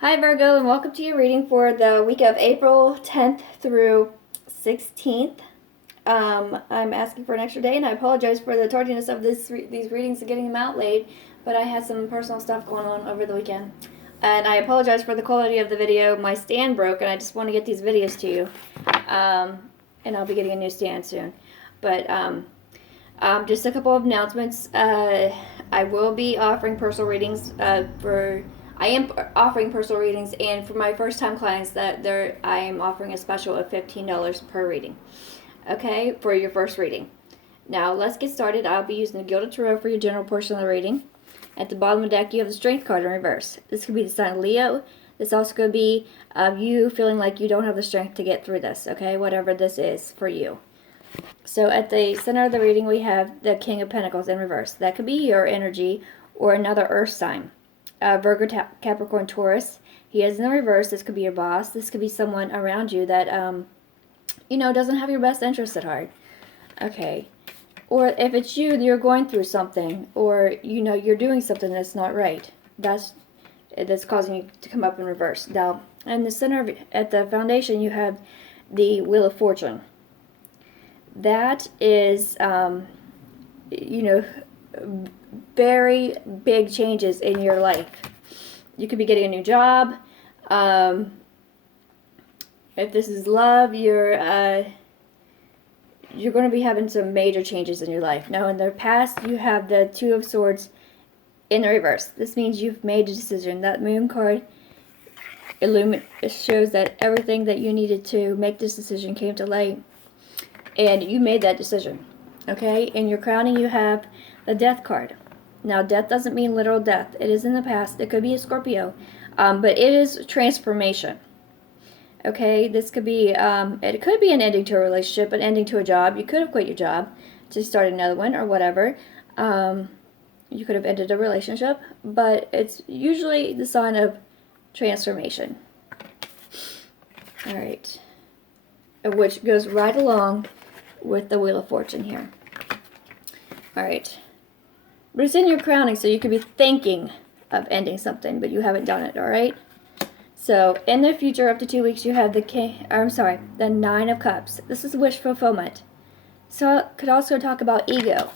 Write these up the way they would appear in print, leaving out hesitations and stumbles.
Hi Virgo, and welcome to your reading for the week of April 10th through 16th. I'm asking for an extra day, and I apologize for the tardiness of these readings and getting them out late, but I had some personal stuff going on over the weekend. And I apologize for the quality of the video. My stand broke, and I just want to get these videos to you. And I'll be getting a new stand soon. But just a couple of announcements. I will be offering personal readings I am offering personal readings, and for my first-time clients, I am offering a special of $15 per reading. Okay, for your first reading. Now let's get started. I'll be using the Gilded Tarot for your general portion of the reading. At the bottom of the deck, you have the Strength card in reverse. This could be the sign of Leo. This also could be you feeling like you don't have the strength to get through this. Okay, whatever this is for you. So at the center of the reading, we have the King of Pentacles in reverse. That could be your energy or another earth sign. Virgo, Capricorn, Taurus. He is in the reverse. This could be your boss. This could be someone around you that, doesn't have your best interests at heart. Okay. Or if it's you, you're going through something, or, you're doing something that's not right. That's causing you to come up in reverse. Now, in the center, at the foundation, you have the Wheel of Fortune. That is, very big changes in your life. You could be getting a new job. If this is love, you're going to be having some major changes in your life. Now, in the past, you have the Two of Swords in the reverse. This means you've made a decision. That Moon card shows that everything that you needed to make this decision came to light, and you made that decision. Okay? In your crowning, you have the Death card. Now, death doesn't mean literal death. It is in the past. It could be a Scorpio. But it is transformation. Okay? This could be, it could be an ending to a relationship, an ending to a job. You could have quit your job to start another one or whatever. You could have ended a relationship. But it's usually the sign of transformation. Alright. Which goes right along with the Wheel of Fortune here. Alright. But it's in your crowning, so you could be thinking of ending something, but you haven't done it, alright? So, in the future, up to 2 weeks, you have the Nine of Cups. This is wish fulfillment. So, it could also talk about ego.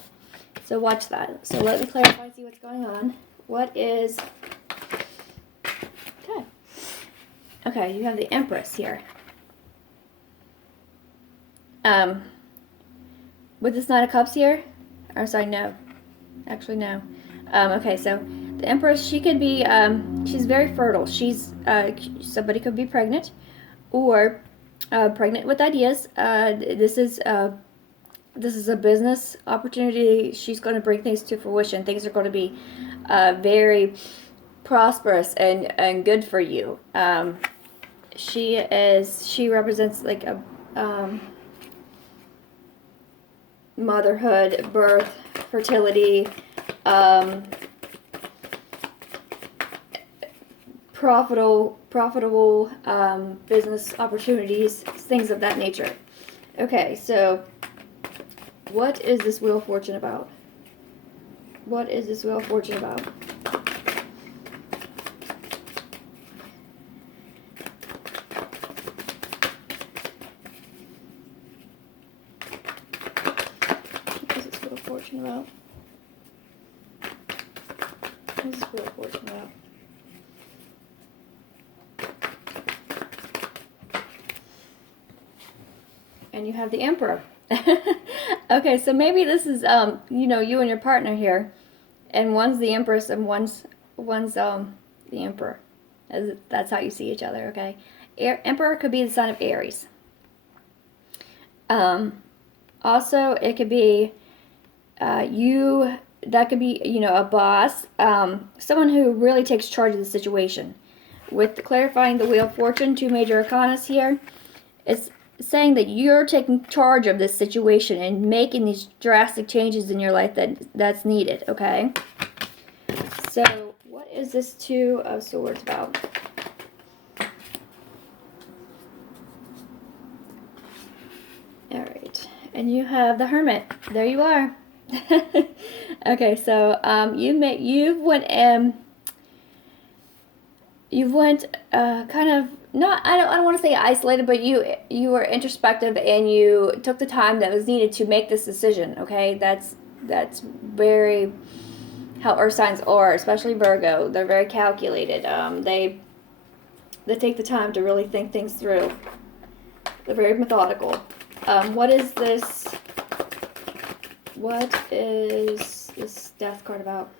So, watch that. So, let me clarify, see what's going on. What is... Okay, you have the Empress here. With this Nine of Cups here, no. Actually, no. Okay, so the Empress, she could be, she's very fertile. Somebody could be pregnant, or pregnant with ideas. This is a business opportunity. She's going to bring things to fruition. Things are going to be very prosperous and good for you. She represents like a motherhood, birth, fertility, profitable business opportunities, things of that nature. Okay, so what is this Wheel of Fortune about? What is this Wheel of Fortune about? What is this Wheel of Fortune about? What is this Wheel of Fortune about? And you have the Emperor. Okay, so maybe this is you and your partner here, and one's the Empress and one's the Emperor. That's how you see each other. Okay, Emperor could be the sign of Aries. Also, it could be that could be a boss, someone who really takes charge of the situation. With clarifying the Wheel of Fortune, two major arcanas here, it's saying that you're taking charge of this situation and making these drastic changes in your life that's needed. Okay, so what is this Two of Swords about? Alright, and you have the Hermit. There you are. Okay, so you you went kind of not, I don't want to say isolated, but you were introspective and you took the time that was needed to make this decision. Okay, that's very how earth signs are, especially Virgo. They're very calculated. They take the time to really think things through. They're very methodical. What is this? What is this death card about?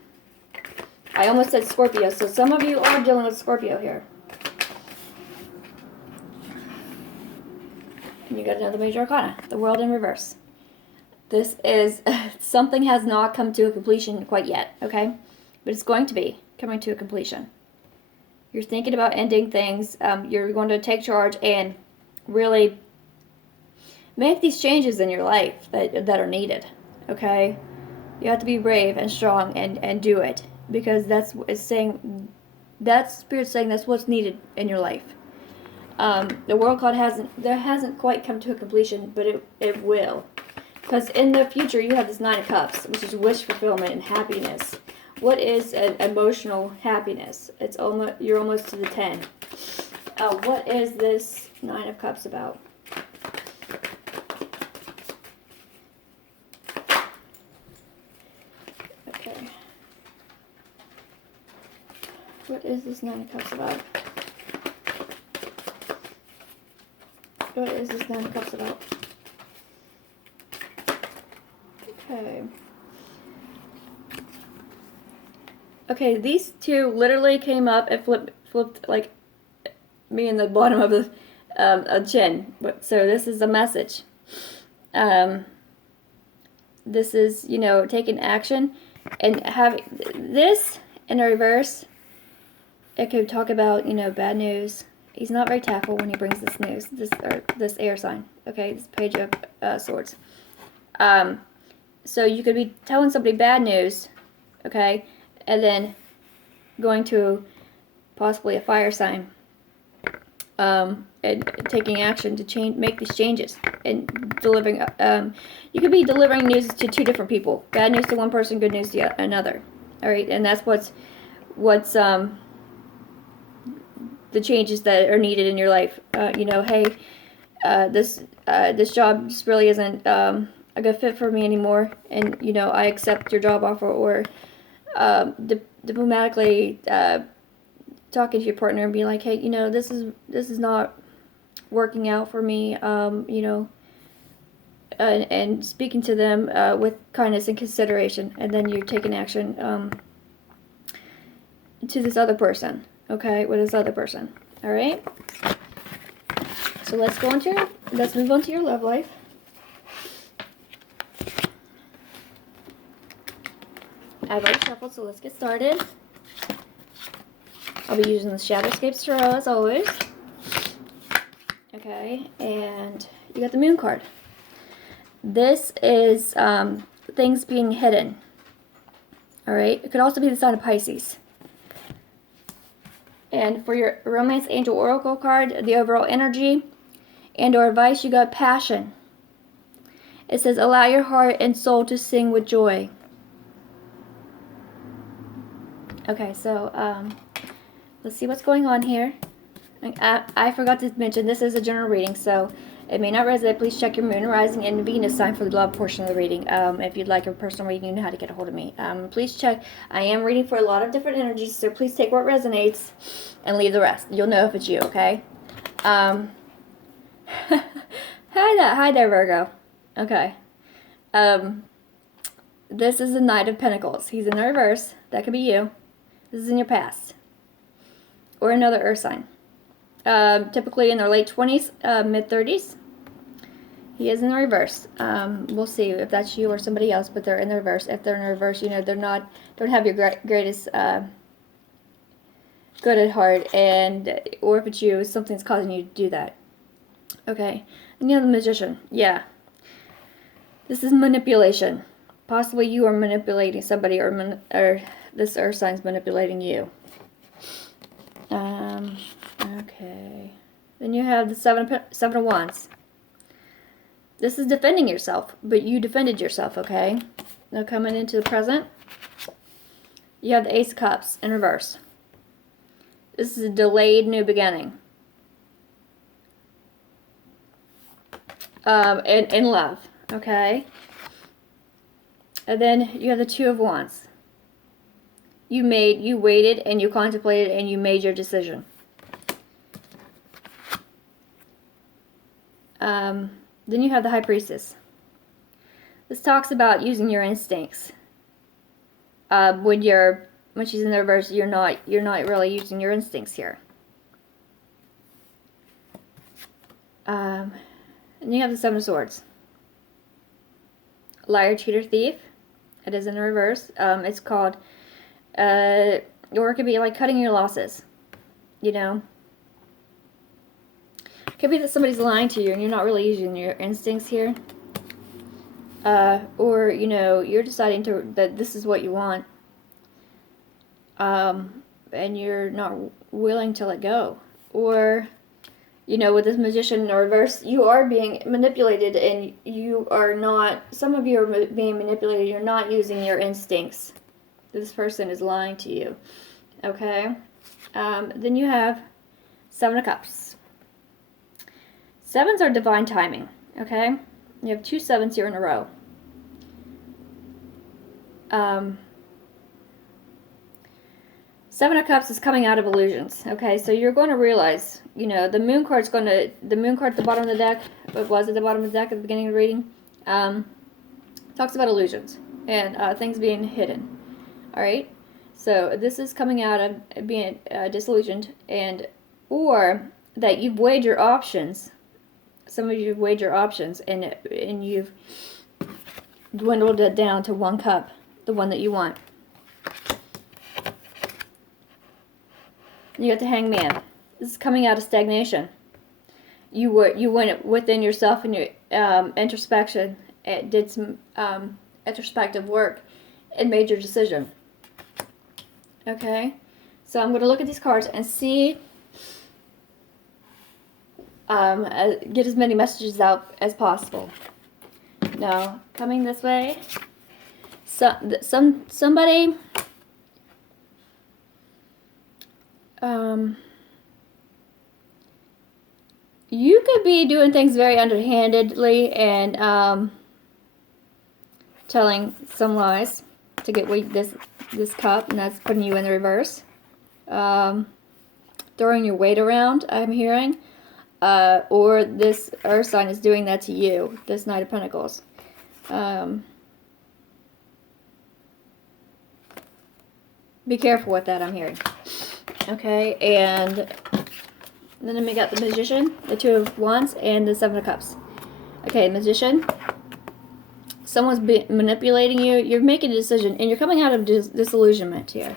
I almost said Scorpio, so some of you are dealing with Scorpio here. And you got another major arcana, the World in reverse. This is, something has not come to a completion quite yet, okay? But it's going to be coming to a completion. You're thinking about ending things. You're going to take charge and really make these changes in your life that are needed, okay? You have to be brave and strong and do it, because that's saying, that's Spirit saying that's what's needed in your life. The World card hasn't quite come to a completion, but it will. Because in the future, you have this Nine of Cups, which is wish fulfillment and happiness. What is an emotional happiness? You're almost to the 10. What is this Nine of Cups about? Okay. What is this Nine of Cups about? What is this Nine of Cups about? Okay. Okay, these two literally came up and flipped like me in the bottom of the a chin. So this is a message. This is, you know, taking action and having this in a reverse. It could talk about, you know, bad news. He's not very tactful when he brings this news. This air sign. Okay, this Page of Swords. So you could be telling somebody bad news, okay, and then going to possibly a fire sign, and taking action to make these changes and delivering. You could be delivering news to two different people. Bad news to one person, good news to another. All right, and that's what's the changes that are needed in your life. You know, hey, this job just really isn't a good fit for me anymore, and you know, I accept your job offer, or diplomatically talking to your partner and being like, hey, you know, this is not working out for me, you know, and speaking to them with kindness and consideration, and then you're taking action to this other person, okay, with this other person. All right, so let's move on to your love life. I've already shuffled, so let's get started. I'll be using the Shadowscapes Tarot as always. Okay, and you got the Moon card. This is things being hidden. Alright, it could also be the sign of Pisces. And for your Romance Angel Oracle card, the overall energy and or advice, you got passion. It says, allow your heart and soul to sing with joy. Okay, so let's see what's going on here. I forgot to mention, this is a general reading, so it may not resonate. Please check your moon, rising, and Venus sign for the love portion of the reading. If you'd like a personal reading, you know how to get a hold of me. Please check. I am reading for a lot of different energies, so please take what resonates and leave the rest. You'll know if it's you, okay? Hi there, Virgo. Okay. This is the Knight of Pentacles. He's in the reverse. That could be you. This is in your past. Or another earth sign. Typically in their late 20s, mid-30s. He is in the reverse. We'll see if that's you or somebody else, but they're in the reverse. If they're in the reverse, you know, don't have your greatest good at heart, or if it's you, something's causing you to do that. Okay. And you have the Magician. Yeah. This is manipulation. Possibly you are manipulating somebody, or this earth sign's manipulating you. Okay. Then you have the Seven of Wands. This is defending yourself, but you defended yourself, okay? Now coming into the present, you have the Ace of Cups in reverse. This is a delayed new beginning. In love, okay? And then you have the Two of Wands. You waited and you contemplated and you made your decision. Then you have the High Priestess. This talks about using your instincts. When she's in the reverse, you're not really using your instincts here. And you have the Seven of Swords. Liar, cheater, thief. It is in the reverse. It's called, or it could be like cutting your losses. You know. It could be that somebody's lying to you and you're not really using your instincts here. Or, you know, you're deciding that this is what you want. And you're not willing to let go. Or, you know, with this Magician in the reverse, you are being manipulated and you are not, some of you are being manipulated, you're not using your instincts. This person is lying to you. Okay? Then you have Seven of Cups. Sevens are divine timing. Okay? You have 2 sevens here in a row. Seven of Cups is coming out of illusions. Okay, so you're going to realize, you know, the Moon card at the bottom of the deck, it was at the bottom of the deck at the beginning of the reading, talks about illusions and things being hidden. Alright, so this is coming out of being disillusioned, or that you've weighed your options. Some of you have weighed your options and you've dwindled it down to one cup, the one that you want. You got the Hangman. This is coming out of stagnation. You went within yourself and your introspection, and did some introspective work, and made your decision. Okay, so I'm going to look at these cards and see, get as many messages out as possible. Now, coming this way, somebody. You could be doing things very underhandedly and telling some lies to get this cup, and that's putting you in the reverse. Throwing your weight around, I'm hearing. Or this earth sign is doing that to you, this Knight of Pentacles. Be careful with that, I'm hearing. Okay, and then we got the Magician, the Two of Wands, and the Seven of Cups. Okay, Magician. Someone's manipulating you. You're making a decision, and you're coming out of disillusionment here.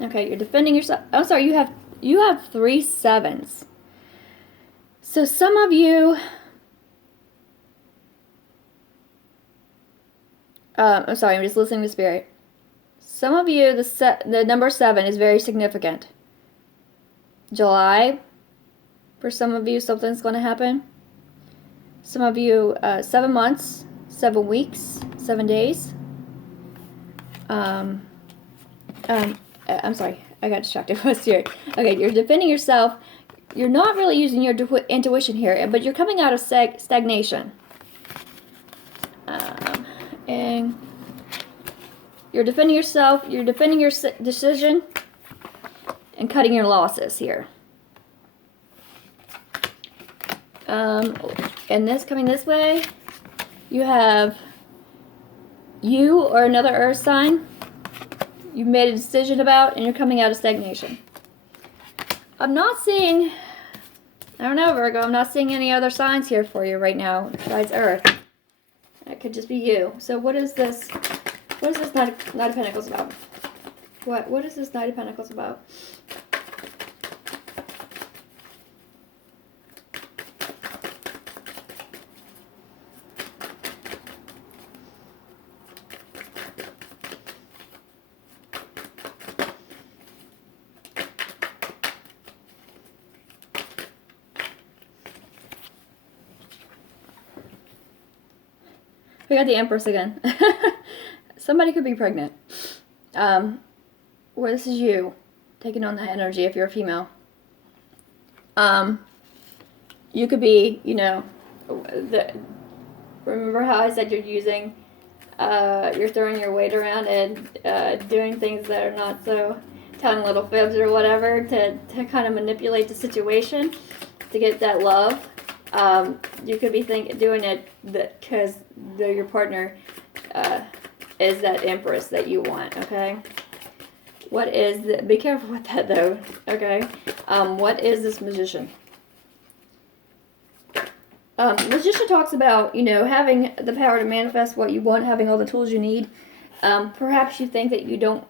Okay, you're defending yourself. I'm sorry, you have 3 sevens. So some of you. I'm sorry, I'm just listening to Spirit. Some of you, the number 7 is very significant. July, for some of you, something's going to happen. Some of you, 7 months, 7 weeks, 7 days. I'm sorry, I got distracted with Spirit. Okay, you're defending yourself. You're not really using your intuition here, but you're coming out of stagnation. And you're defending yourself, you're defending your decision, and cutting your losses here. And this coming this way, you have you or another earth sign you've made a decision about, and you're coming out of stagnation. I'm not seeing, I don't know, Virgo, I'm not seeing any other signs here for you right now besides Earth. That could just be you. So what is this? What is this Knight of Pentacles about? What is this Knight of Pentacles about? We got the Empress again. Somebody could be pregnant. Where this is you taking on that energy if you're a female. You could be, remember how I said you're throwing your weight around and doing things that are not so, telling little fibs or whatever to kind of manipulate the situation to get that love. You could be doing it because your partner is that empress that you want, okay? Be careful with that though, okay? What is this magician? Magician talks about, having the power to manifest what you want, having all the tools you need. Perhaps you think that you don't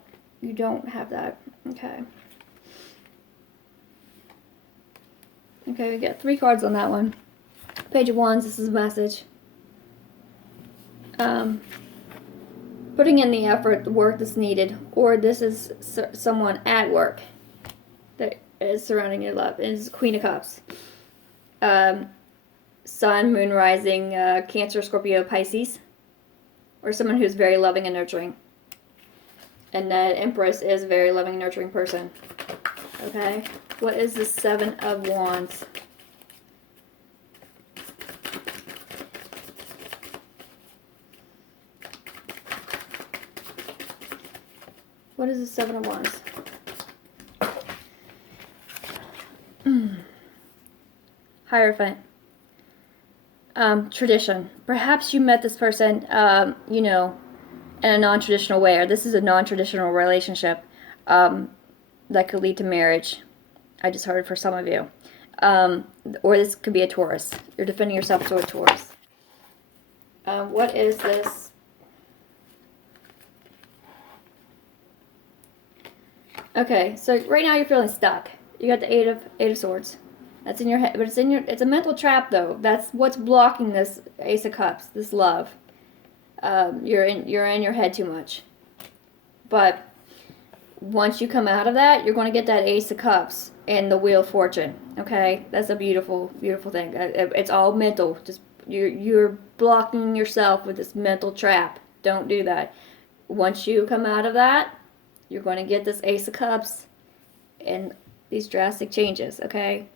have that. Okay. Okay, we got 3 cards on that one. Page of Wands, this is a message. Putting in the effort, the work that's needed, or this is someone at work that is surrounding your love. It is Queen of Cups. Sun, Moon, Rising, Cancer, Scorpio, Pisces, or someone who's very loving and nurturing. And the Empress is a very loving, nurturing person. Okay, what is the 7 of Wands? What is the 7 of Wands? Hierophant. Tradition. Perhaps you met this person, in a non-traditional way, or this is a non-traditional relationship that could lead to marriage. I just heard for some of you. Or this could be a Taurus. You're defending yourself to a Taurus. What is this? Okay, so right now you're feeling stuck. You got the Eight of Swords. That's in your head, but it's a mental trap though. That's what's blocking this Ace of Cups, this love. You're in your head too much. But once you come out of that, you're going to get that Ace of Cups and the Wheel of Fortune. Okay, that's a beautiful, beautiful thing. It's all mental. Just you're blocking yourself with this mental trap. Don't do that. Once you come out of that, you're going to get this Ace of Cups and these drastic changes. Okay,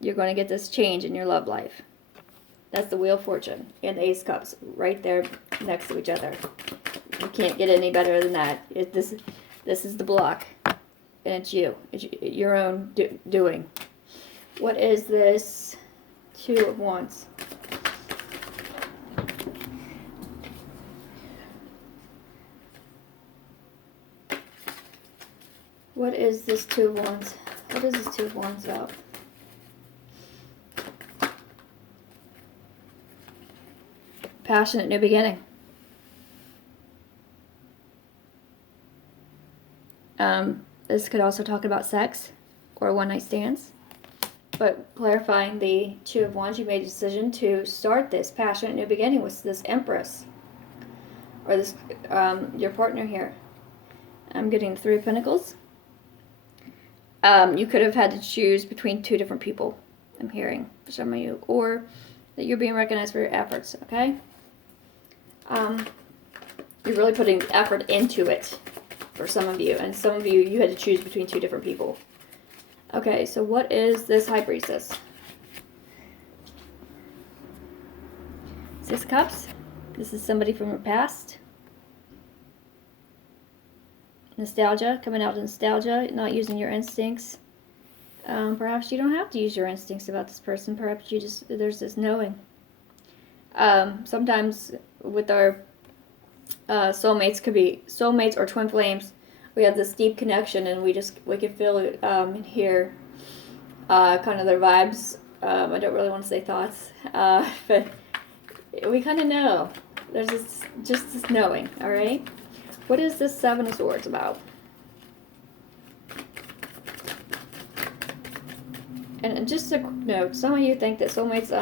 you're going to get this change in your love life. That's the Wheel of Fortune and the Ace of Cups right there next to each other. You can't get any better than that. This is the block, and it's you. It's your own doing. What is this 2 of Wands? What is this 2 of Wands? What is this 2 of Wands about? Passionate new beginning. This could also talk about sex or one-night stands. But clarifying the 2 of Wands, you made a decision to start this passionate new beginning with this Empress. Or this, your partner here. I'm getting the 3 of Pentacles. You could have had to choose between 2 different people, I'm hearing, for some of you. Or that you're being recognized for your efforts, okay? You're really putting effort into it for some of you. And some of you, you had to choose between 2 different people. Okay, so what is this High Priestess? 6 Cups. This is somebody from your past. Nostalgia, coming out of nostalgia, not using your instincts. Perhaps you don't have to use your instincts about this person. Perhaps there's this knowing. Sometimes with our soulmates, could be soulmates or twin flames, we have this deep connection and we can feel it and hear kind of their vibes. I don't really want to say thoughts, but we kind of know. There's just this knowing, all right? What is this 7 of Swords about? And just a quick note, some of you think that soulmates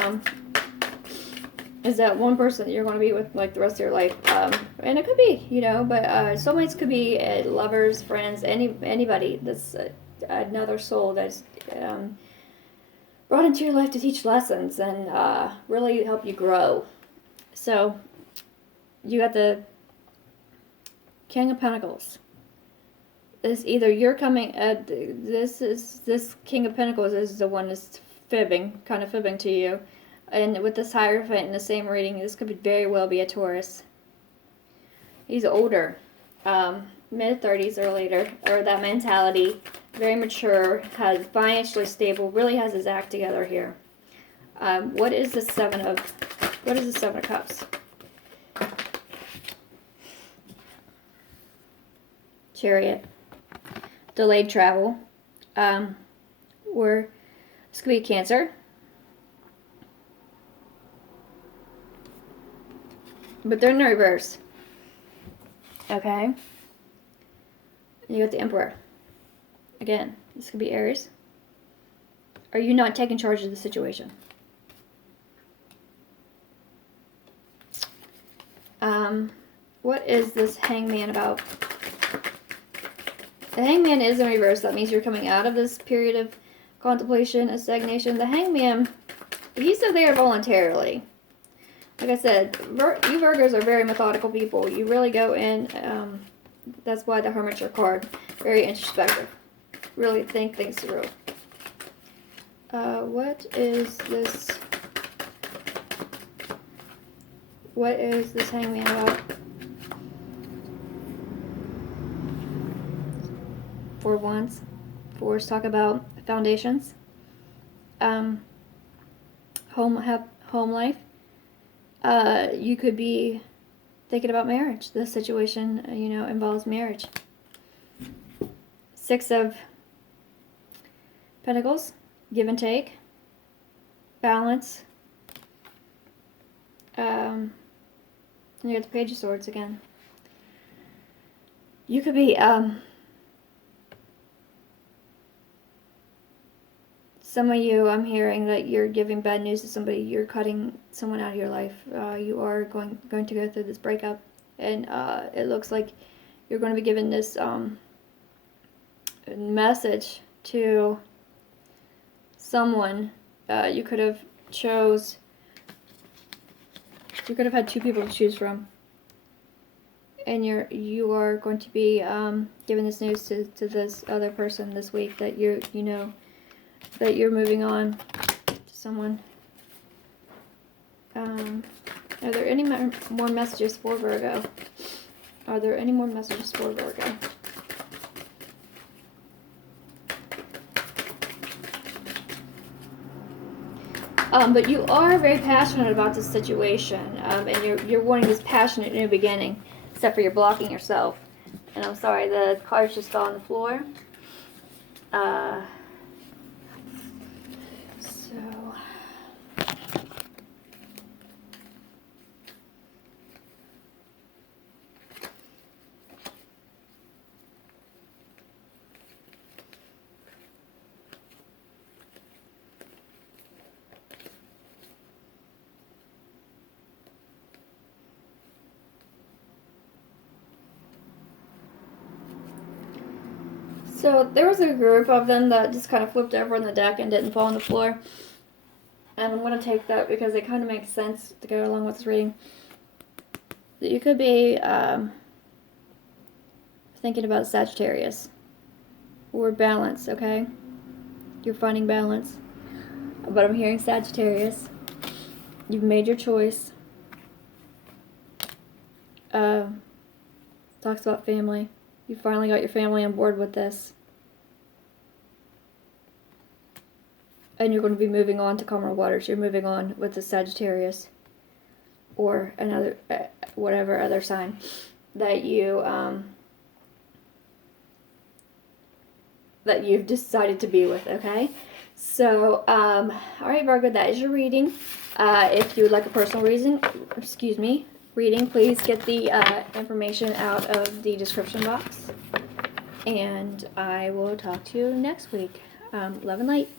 is that one person that you're going to be with like the rest of your life. And it could be, but soulmates could be lovers, friends, anybody that's another soul that's brought into your life to teach lessons and really help you grow. So you got the King of Pentacles. This either you're coming this King of Pentacles is the one that's kind of fibbing to you. And with this Hierophant in the same reading, this could very well be a Taurus. He's older, mid-30s or later, or that mentality, very mature, has financially stable, really has his act together here. What is the Seven of Cups? Chariot. Delayed travel. Or this could be Cancer. But they're in the reverse. Okay. You got the Emperor. Again, this could be Aries. Are you not taking charge of the situation? What is this Hangman about? The Hangman is in reverse. That means you're coming out of this period of contemplation and stagnation. The Hangman, he's there voluntarily. Like I said, you Virgos are very methodical people. You really go in, that's why the Hermit's your card. Very introspective. Really think things through. What is this Hangman about? Four Wands. Fours talk about foundations. Home life. You could be thinking about marriage. This situation, involves marriage. Six of Pentacles. Give and take. Balance. And you got the Page of Swords again. You could be, some of you, I'm hearing that you're giving bad news to somebody. You're cutting someone out of your life. You are going to go through this breakup. And it looks like you're going to be given this message to someone. You could have had two people to choose from. And you are going to be giving this news to this other person this week that that you're moving on to someone. Are there any more messages for Virgo? Are there any more messages for Virgo? But you are very passionate about this situation, and you're wanting this passionate new beginning, except for you're blocking yourself. And I'm sorry, the cards just fell on the floor. So there was a group of them that just kind of flipped over on the deck and didn't fall on the floor. And I'm going to take that because it kind of makes sense to go along with this reading. You could be thinking about Sagittarius or balance, okay? You're finding balance. But I'm hearing Sagittarius. You've made your choice. Talks about family. You finally got your family on board with this. And you're going to be moving on to calmer waters. You're moving on with the Sagittarius. Or another, whatever other sign that that you've decided to be with, okay? So, alright Virgo, that is your reading. If you would like a personal reading, please get the information out of the description box. And I will talk to you next week. Love and light.